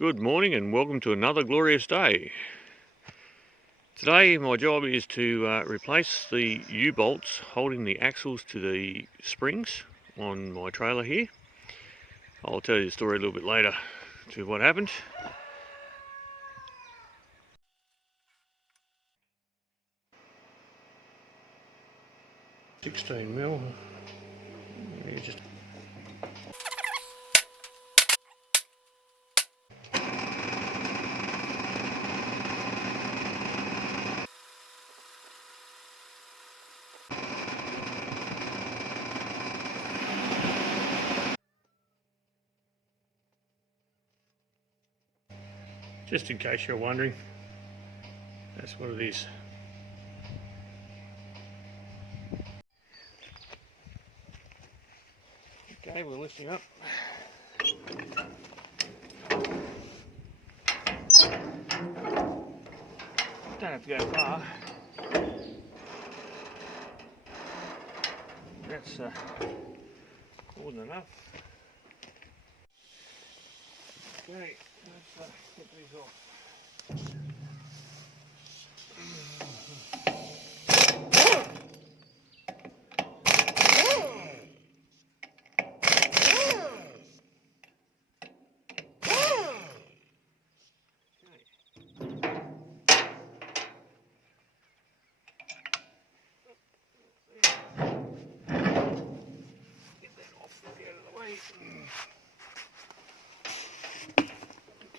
Good morning and welcome to another glorious day. Today my job is to replace the U-bolts holding the axles to the springs on my trailer here. I'll tell you the story a little bit later to what happened. $16mm. Just in case you're wondering, that's what it is. Okay, we're lifting up. Don't have to go far. That's more than enough. Okay, let's get these off.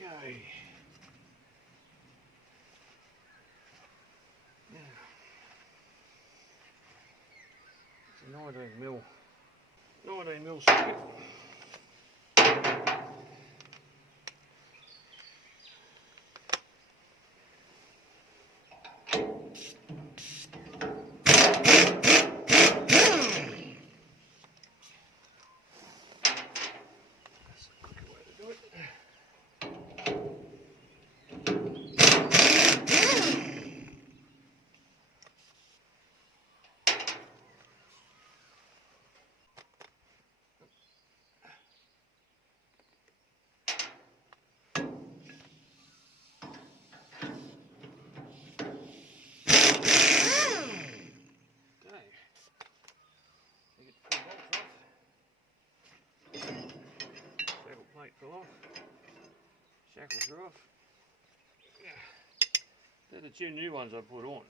Okay. Now, it's a 19mm socket. Fell off. Shackles are off. They're the two new ones I put on.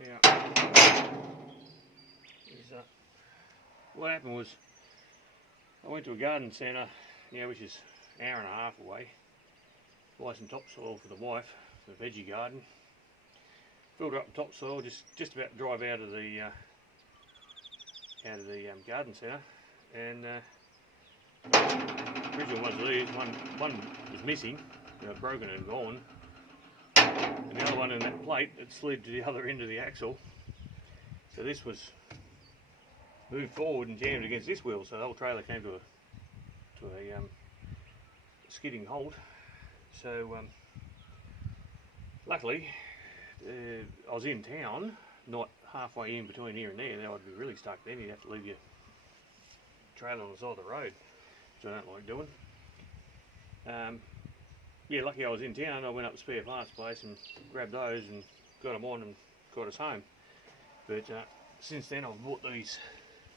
Yeah. What happened was I went to a garden centre, which is an hour and a half away, buy some topsoil for the wife for the veggie garden. Filled her up with topsoil, just about to drive out of the garden centre, and original ones of these, one was missing, broken and gone, and the other one in that plate had slid to the other end of the axle. So this was moved forward and jammed against this wheel, so the whole trailer came to a skidding halt. So luckily I was in town, not halfway in between here and there. Now I'd be really stuck then. You'd have to leave your trailer on the side of the road, which I don't like doing. Yeah, lucky I was in town. I went up to the spare parts place and grabbed those and got them on and got us home. But since then I've bought these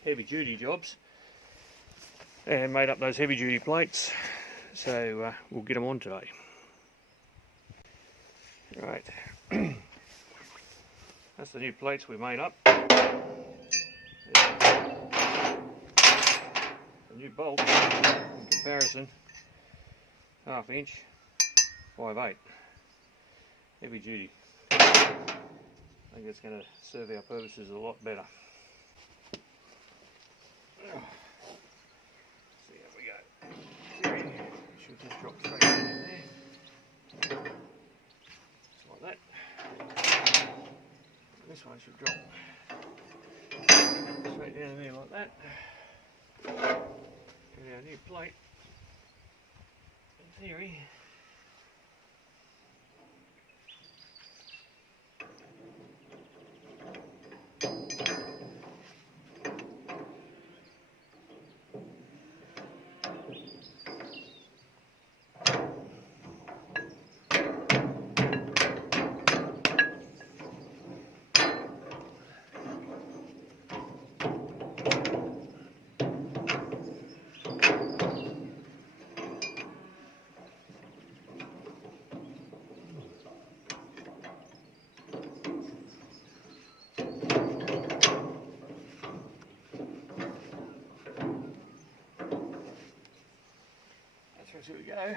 heavy duty jobs and made up those heavy duty plates, so we'll get them on today. Right, that's the new plates we made up. The new bolt, in comparison, 1/2 inch, 5/8, heavy duty. I think it's going to serve our purposes a lot better. See how we go. Should just drop straight in there. Just like that. This one should drop straight down in there like that. Get our new plate. In theory, So here we go.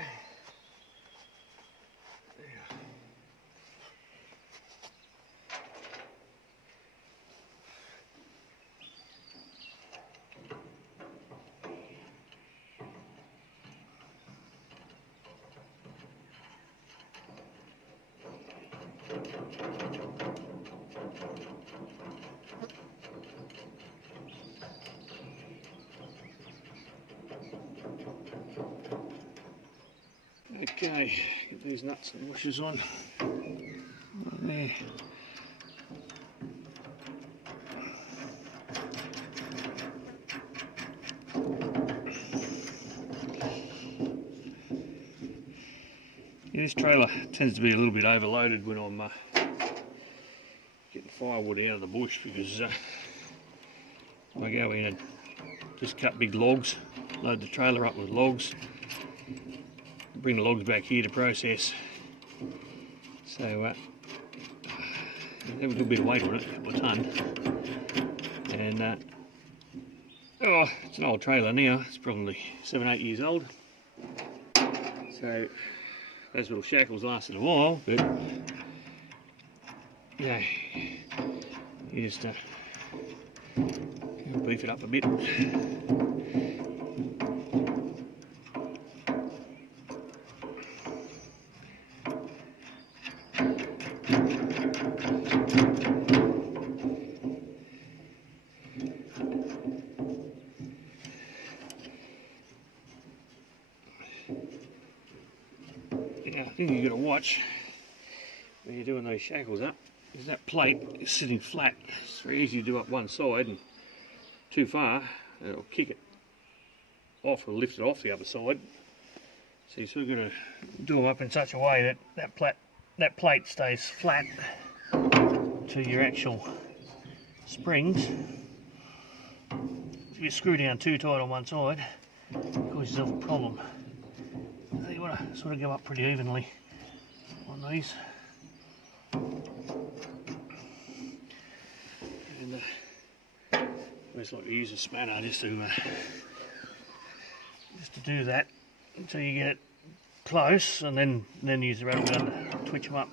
Okay, get these nuts and washers on. Right there. Yeah, this trailer tends to be a little bit overloaded when I'm getting firewood out of the bush, because I go in and just cut big logs, load the trailer up with logs, bring the logs back here to process. So have a little bit of weight on it, a couple of tonne. And oh, it's an old trailer now, it's probably 7-8 years old. So those little shackles lasted a while, but yeah, you just beef it up a bit. Yeah, I think you've got to watch when you're doing those shackles up, because that plate is sitting flat. It's very easy to do up one side, and too far, it'll kick it off or lift it off the other side. So you sort of got to do them up in such a way that that plate stays flat to your actual springs. If you screw down too tight on one side, it causes yourself a problem. So you want to sort of go up pretty evenly on these. And I always like to use a spanner just to do that until you get it close, and then use the rattle gun to twitch them up.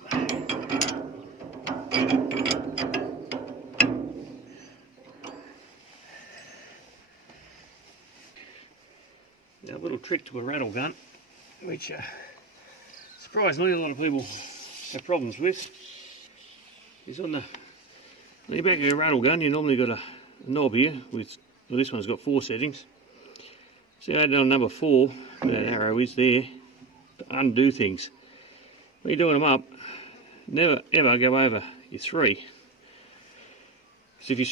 Now, a little trick to a rattle gun, which surprisingly a lot of people have problems with, is on the back of your rattle gun. You normally got a knob here with, well, this one's got 4 settings. See, I had it on number 4, that arrow is there, to undo things. When you're doing them up, never ever go over your 3. So if you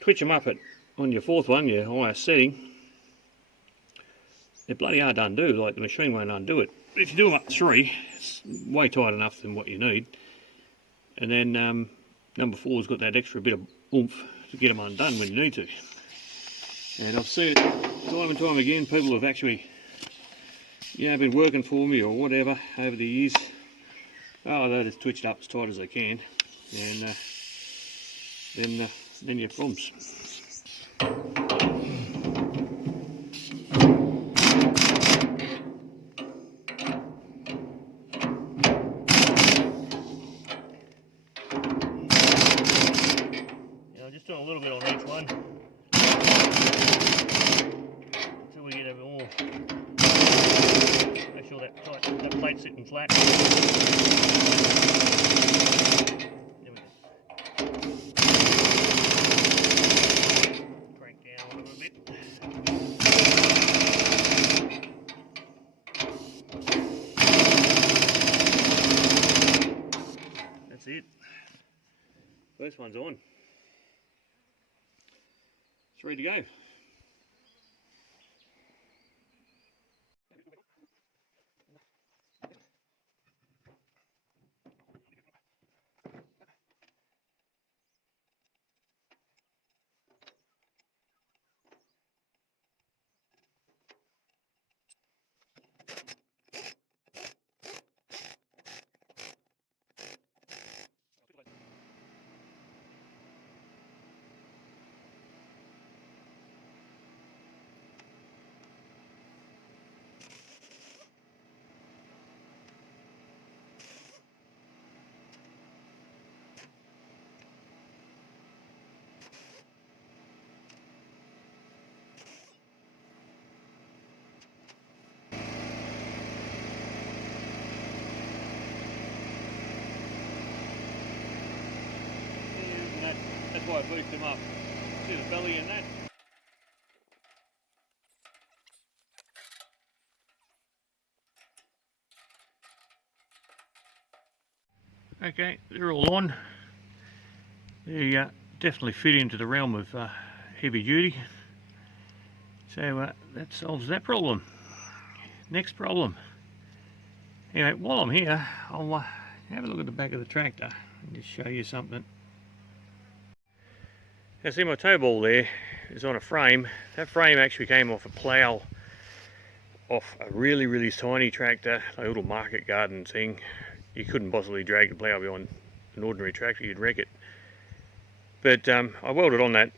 twitch them up on your 4th one, your highest setting, they're bloody hard to undo, like the machine won't undo it. But if you do them up 3, it's way tight enough than what you need. And then number 4's got that extra bit of oomph to get them undone when you need to. And I've seen it time and time again. People have actually, been working for me or whatever over the years. Oh, they just twitch it up as tight as they can, and then you have problems. Just doing a little bit on each one until we get a bit more. Make sure that plate's sitting flat. There we go. Crank down a little bit. That's it. First one's on. It's ready to go. That's why I boost them up. See the belly in that? Okay, they're all on. They definitely fit into the realm of heavy duty. So that solves that problem. Next problem. Anyway, while I'm here, I'll have a look at the back of the tractor and just show you something. Now see, my tow ball there is on a frame. That frame actually came off a plough off a really tiny tractor, a little market garden thing. You couldn't possibly drag the plough behind an ordinary tractor, you'd wreck it. But I welded on that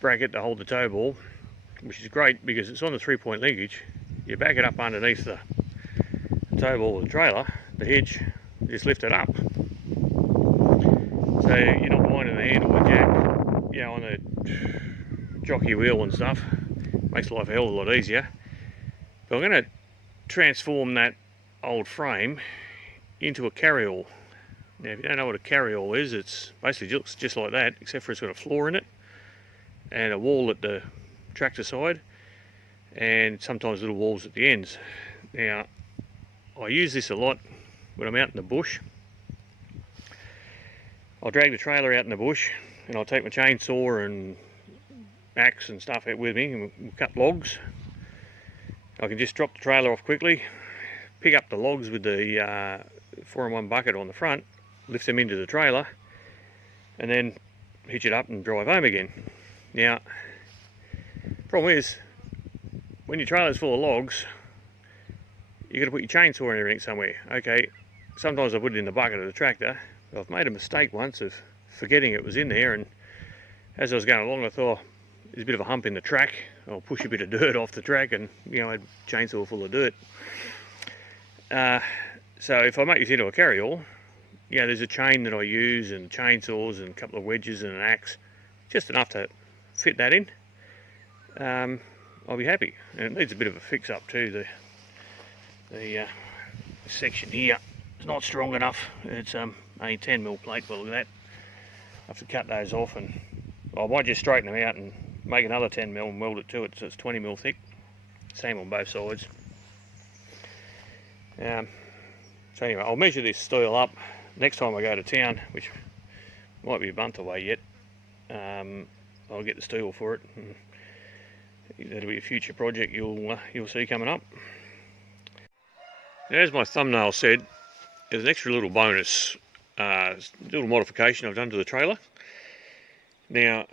bracket to hold the tow ball, which is great because it's on the 3-point linkage. You back it up underneath the tow ball of the trailer, the hitch, just lift it up. So you're not winding the handle with jack, you know, on the jockey wheel and stuff. Makes life a hell of a lot easier. But I'm going to transform that old frame into a carryall. Now, if you don't know what a carryall is, it's basically looks just like that, except for it's got a floor in it and a wall at the tractor side, and sometimes little walls at the ends. Now, I use this a lot when I'm out in the bush. I'll drag the trailer out in the bush, and I'll take my chainsaw and axe and stuff out with me, and we'll cut logs. I can just drop the trailer off quickly, pick up the logs with the 4-in-1 bucket on the front, lift them into the trailer, and then hitch it up and drive home again. Now, problem is, when your trailer's full of logs, you've got to put your chainsaw and everything somewhere. Okay, sometimes I put it in the bucket of the tractor, but I've made a mistake once of forgetting it was in there, and as I was going along I thought, there's a bit of a hump in the track, I'll push a bit of dirt off the track, and you know, I had a chainsaw full of dirt. So if I make this into a carryall, yeah, there's a chain that I use, and chainsaws, and a couple of wedges, and an axe, just enough to fit that in. I'll be happy. And it needs a bit of a fix up too. The section here is not strong enough. It's a 10mm plate. Well, look at that. I have to cut those off, and I might just straighten them out and make another 10mm and weld it to it, so it's 20mm thick. Same on both sides. So anyway, I'll measure this steel up next time I go to town, which might be a month away yet. I'll get the steel for it, and that'll be a future project you'll see coming up. Now, as my thumbnail said, there's an extra little bonus, little modification I've done to the trailer. Now,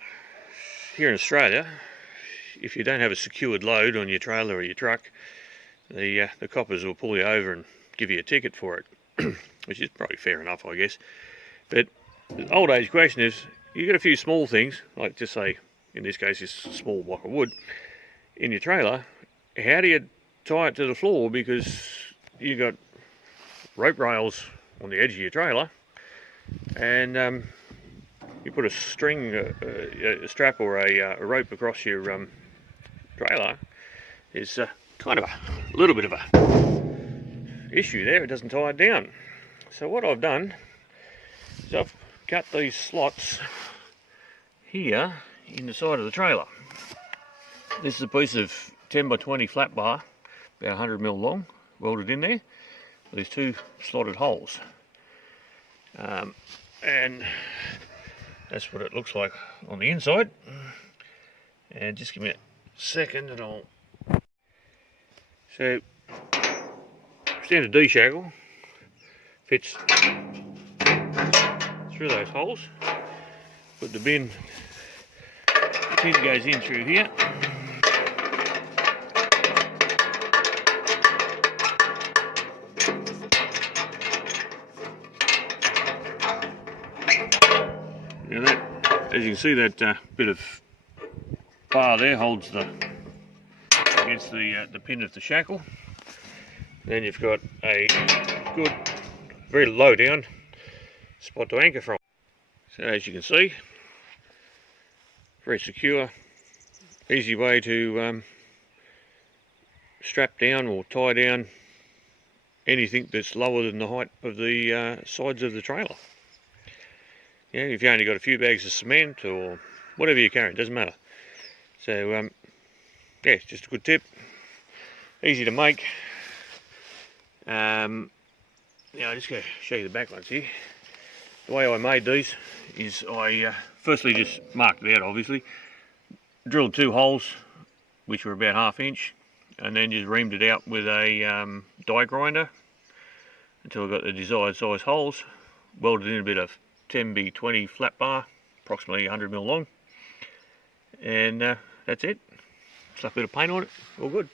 here in Australia, if you don't have a secured load on your trailer or your truck, the coppers will pull you over and give you a ticket for it, which is probably fair enough, I guess. But the old age question is, you get a few small things, like just say, in this case, this small block of wood, in your trailer, how do you tie it to the floor? Because you got rope rails on the edge of your trailer, and you put a string, a strap or a rope across your trailer, is kind of a little bit of a issue there. It doesn't tie it down. So what I've done is I've cut these slots here in the side of the trailer. This is a piece of 10x20 flat bar, about 100mm long, welded in there. These two slotted holes, and that's what it looks like on the inside. And just give me a second and I'll... So, standard D shackle fits through those holes. Put the bin goes in through here. Now that, as you can see, that bit of bar there holds against the pin of the shackle. Then you've got a good, very low down spot to anchor from. So as you can see, very secure, easy way to strap down or tie down anything that's lower than the height of the sides of the trailer. Yeah, if you only got a few bags of cement or whatever you're carrying, doesn't matter. So yeah, it's just a good tip, easy to make. Now I'm just going to show you the back ones here. The way I made these is I firstly just marked it out, obviously, drilled 2 holes which were about 1/2 inch, and then just reamed it out with a die grinder until I got the desired size holes. Welded in a bit of 10x20 flat bar, approximately 100mm long, and that's it. Slap a bit of paint on it, all good.